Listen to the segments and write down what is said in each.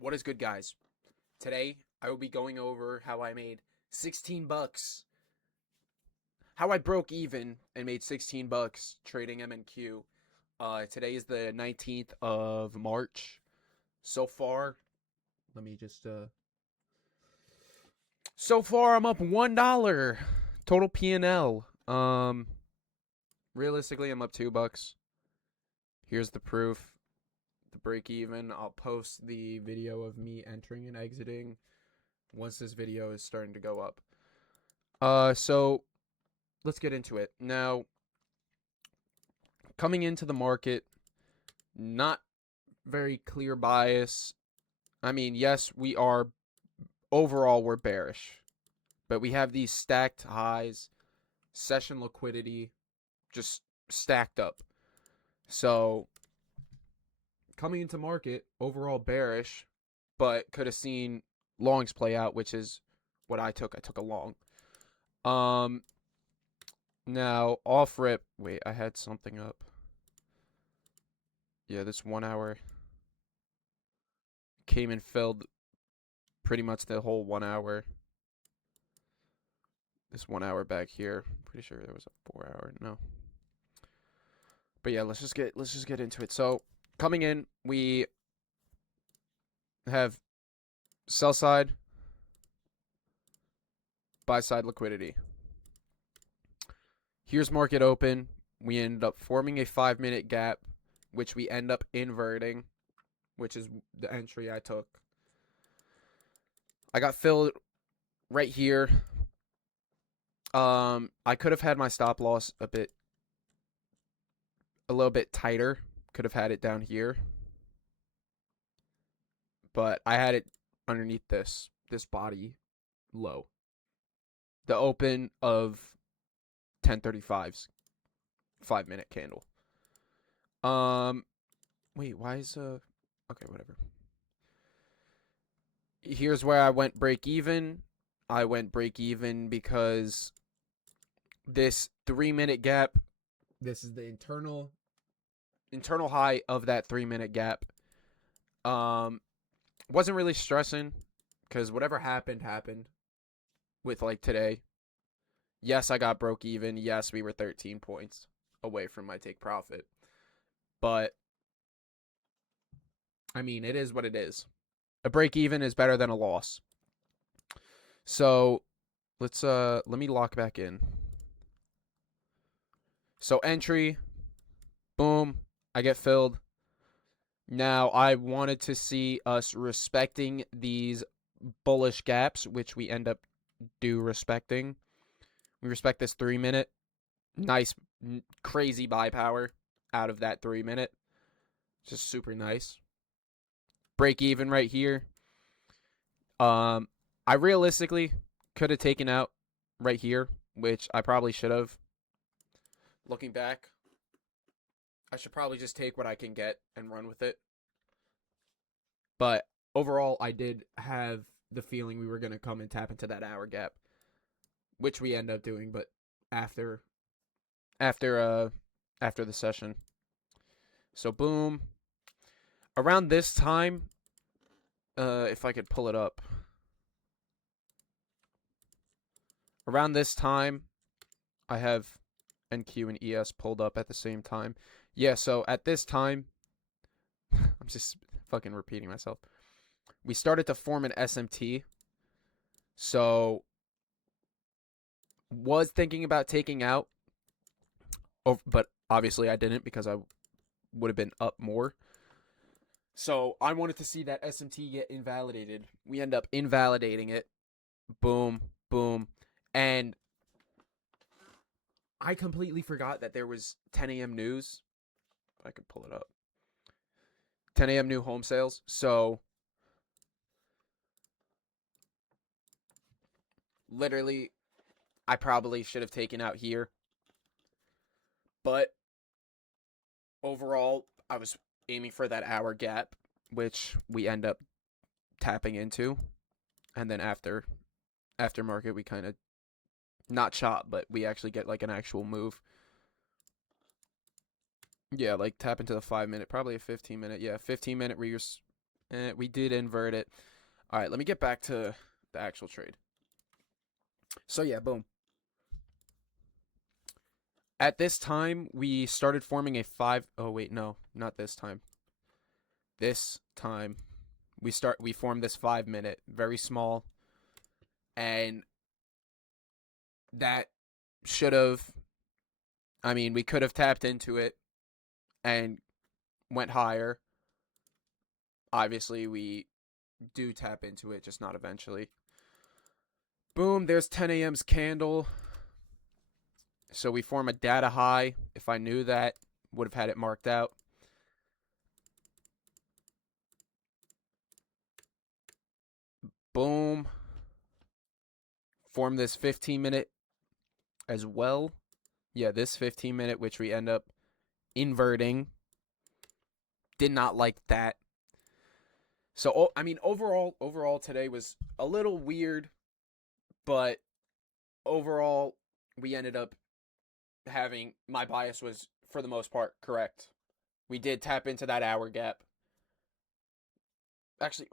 What is good, guys? Today I will be going over how I made 16 bucks. How I broke even and made 16 bucks trading MNQ. Today is the 19th of March. So far, let me just so far I'm up $1 total P&L. Realistically I'm up $2. Here's the proof. The break even. I'll post the video of me entering and exiting once this video is starting to go up. So let's get into it. Now, coming into the market, not very clear bias. I mean, yes, we're bearish, but we have these stacked highs, session liquidity just stacked up. So, coming into market, overall bearish, but could have seen longs play out, which is what I took. I took a long. Now, off rip. Wait, I had something up. Yeah, this 1 hour came and filled pretty much the whole 1 hour. This 1 hour back here. Pretty sure there was a 4 hour. No. But yeah, let's just get into it. So, coming in, we have sell side, buy side liquidity. Here's market open. We ended up forming a 5-minute gap, which we end up inverting, which is the entry I took. I got filled right here. I could have had my stop loss a little bit tighter. Could have had it down here. But I had it underneath this body low. The open of 1035's 5-minute candle. Wait, why is okay, whatever. Here's where I went break even. I went break even because this 3-minute gap, this is the internal high of that 3-minute gap. Wasn't really stressing because whatever happened with like today. Yes, I got broke even. Yes, we were 13 points away from my take profit. But I mean, it is what it is. A break even is better than a loss. So, let me lock back in. So entry, boom, I get filled. Now, I wanted to see us respecting these bullish gaps, which we end up respecting. We respect this 3-minute. Nice, crazy buy power out of that 3-minute. Just super nice. Break even right here. I realistically could have taken out right here, which I probably should have. Looking back, I should probably just take what I can get and run with it. But overall, I did have the feeling we were going to come and tap into that hour gap, which we end up doing, but after the session. So boom. Around this time, if I could pull it up. Around this time, I have NQ and ES pulled up at the same time. Yeah, so at this time, I'm just fucking repeating myself. We started to form an SMT. So, was thinking about taking out, but obviously I didn't because I would have been up more. So, I wanted to see that SMT get invalidated. We end up invalidating it. Boom, boom. And I completely forgot that there was 10 a.m. news. If I could pull it up. 10 a.m. new home sales. So, literally, I probably should have taken out here. But overall, I was aiming for that hour gap, which we end up tapping into. And then after market, we kind of not chop, but we actually get like an actual move. Yeah, like tap into the 5-minute, probably a 15-minute. Yeah, 15-minute where you're We did invert it. All right, let me get back to the actual trade. So yeah, boom. At this time, we started forming a five. Oh wait, no, not this time. This time, we formed this 5 minute, very small, and that should have. I mean, we could have tapped into it and went higher. Obviously, we do tap into it, just not eventually. Boom, there's 10 a.m.'s candle. So we form a data high. If I knew that, would have had it marked out. Boom. Form this 15-minute as well. Yeah, this 15-minute, which we end up inverting. Did not like that. So, I mean, overall today was a little weird, but overall, we ended up having, my bias was, for the most part, correct. We did tap into that hour gap. Actually,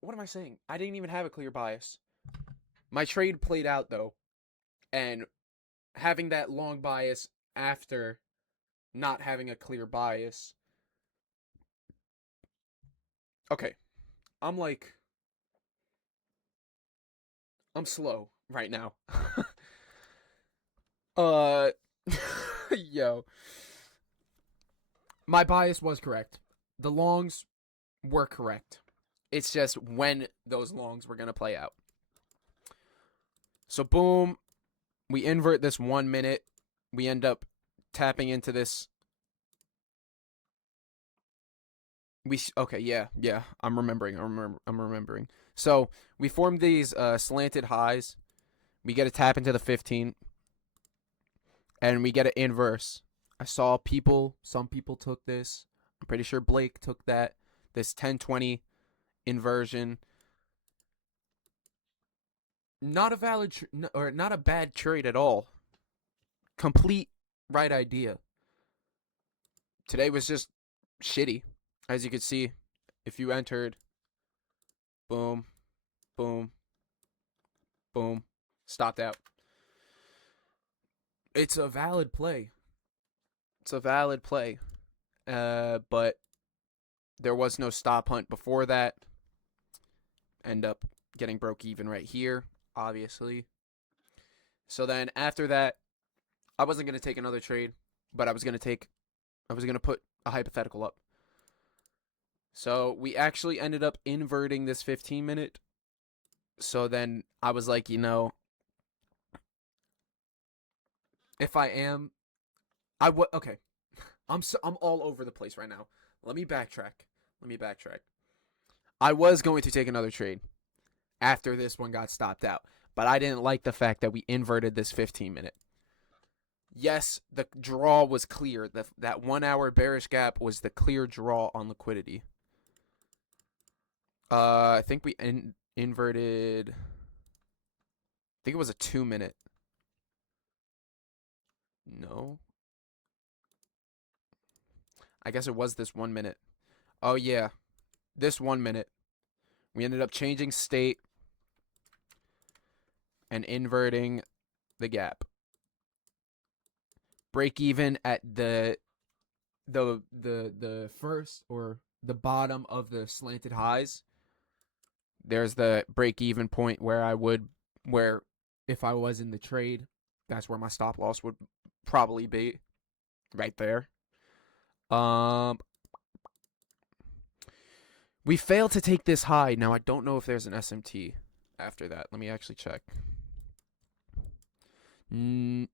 what am I saying? I didn't even have a clear bias. My trade played out, though, and having that long bias after not having a clear bias. Okay, I'm like, I'm slow right now. uh, yo. My bias was correct. The longs were correct. It's just when those longs were going to play out. So, boom, we invert this 1 minute. We end up tapping into this. Okay, yeah. I'm remembering. So we formed these slanted highs. We get a tap into the 15, and we get an inverse. I saw some people took this. I'm pretty sure Blake took that. This 10-20 inversion. Not a valid or not a bad trade at all. Complete right idea. Today was just shitty, as you could see. If you entered, boom, boom, boom, stopped out. It's a valid play. It's a valid play. But there was no stop hunt before that. End up getting broke even right here, obviously. So then after that, I wasn't gonna take another trade, but I was gonna put a hypothetical up. So we actually ended up inverting this 15-minute. So then I was like, if I am, okay. I'm all over the place right now. Let me backtrack. I was going to take another trade after this one got stopped out, but I didn't like the fact that we inverted this 15-minute. Yes, the draw was clear. That 1 hour bearish gap was the clear draw on liquidity. I think we inverted. I think it was a 2 minute. No. I guess it was this 1 minute. Oh yeah, this 1 minute. We ended up changing state and inverting the gap. Break even at the first or the bottom of the slanted highs. There's the break even point where if I was in the trade, that's where my stop loss would probably be, right there. We failed to take this high. Now I don't know if there's an SMT after that. Let me actually check. No,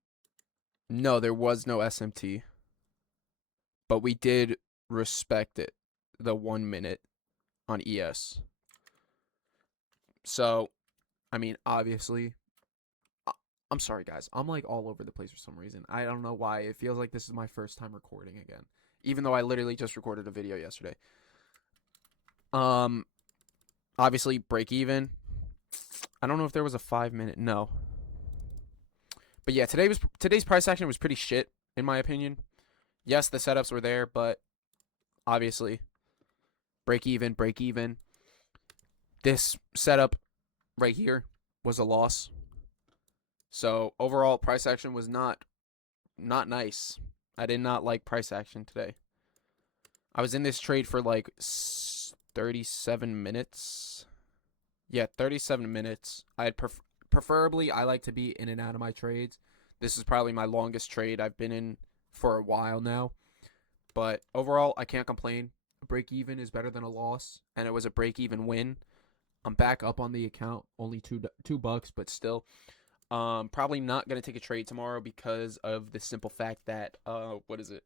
there was no SMT. But we did respect it, the 1 minute on ES. So, I mean, obviously, I'm sorry, guys. I'm like all over the place for some reason. I don't know why. It feels like this is my first time recording again, even though I literally just recorded a video yesterday. Obviously, break even. I don't know if there was a 5 minute. No. But yeah, today's price action was pretty shit, in my opinion. Yes, the setups were there, but obviously, break even, break even. This setup right here was a loss. So overall, price action was not nice. I did not like price action today. I was in this trade for like 37 minutes. Yeah, 37 minutes. Preferably I like to be in and out of my trades. This is probably my longest trade I've been in for a while now. But overall, I can't complain. A break even is better than a loss, and it was a break even win. I'm back up on the account, only $2, but still. Probably not gonna take a trade tomorrow because of the simple fact that what is it?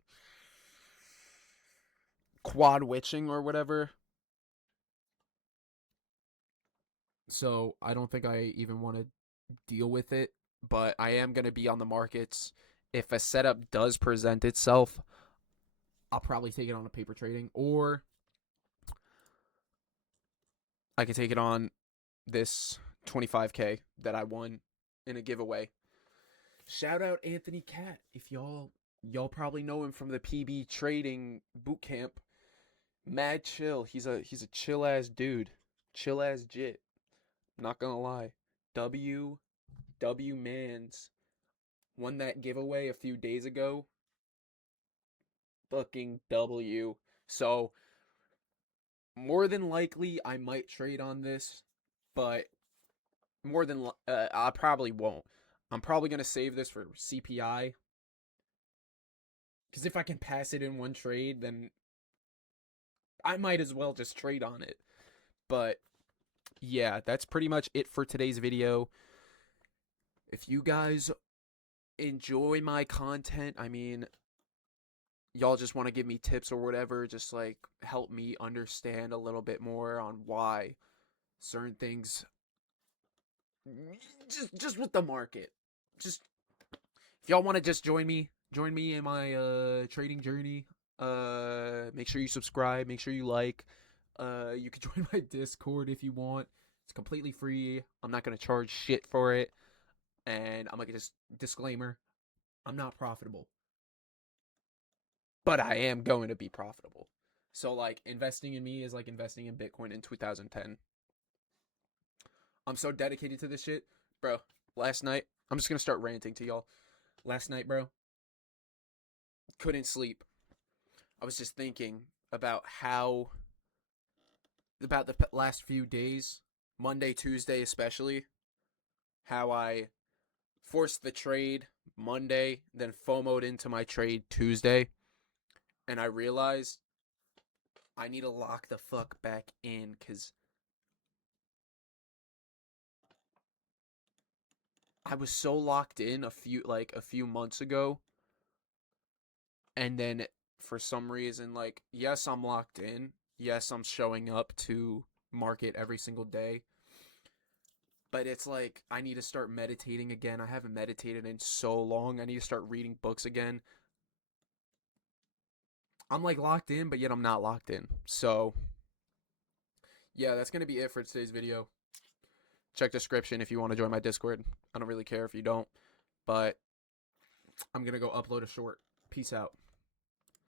Quad witching or whatever. So I don't think I even want to deal with it. But I am gonna be on the markets. If a setup does present itself, I'll probably take it on a paper trading, or I can take it on this 25K that I won in a giveaway. Shout out Anthony Cat. If y'all probably know him from the PB trading boot camp. Mad chill. He's a chill ass dude. Chill ass jit. Not gonna lie. W Mans won that giveaway a few days ago. Fucking W. So more than likely I might trade on this, but I probably won't. I'm probably gonna save this for CPI, because if I can pass it in one trade, then I might as well just trade on it. But yeah, that's pretty much it for today's video. If you guys enjoy my content, I mean, y'all just want to give me tips or whatever, just like help me understand a little bit more on why certain things, just with the market. Just if y'all want to just join me in my trading journey. Make sure you subscribe, make sure you like. You can join my Discord if you want. It's completely free. I'm not gonna charge shit for it. And I'm like, just disclaimer, I'm not profitable, but I am going to be profitable. So like investing in me is like investing in Bitcoin in 2010. I'm so dedicated to this shit, bro. Last night, I'm just gonna start ranting to y'all. Last night, bro, couldn't sleep. I was just thinking about about the last few days, Monday, Tuesday especially, how I forced the trade Monday, then FOMO'd into my trade Tuesday, and I realized I need to lock the fuck back in, because I was so locked in a few months ago, and then for some reason, like, yes, I'm locked in. Yes, I'm showing up to market every single day. But it's like I need to start meditating again. I haven't meditated in so long. I need to start reading books again. I'm like locked in, but yet I'm not locked in. So, yeah, that's going to be it for today's video. Check description if you want to join my Discord. I don't really care if you don't. But I'm going to go upload a short. Peace out.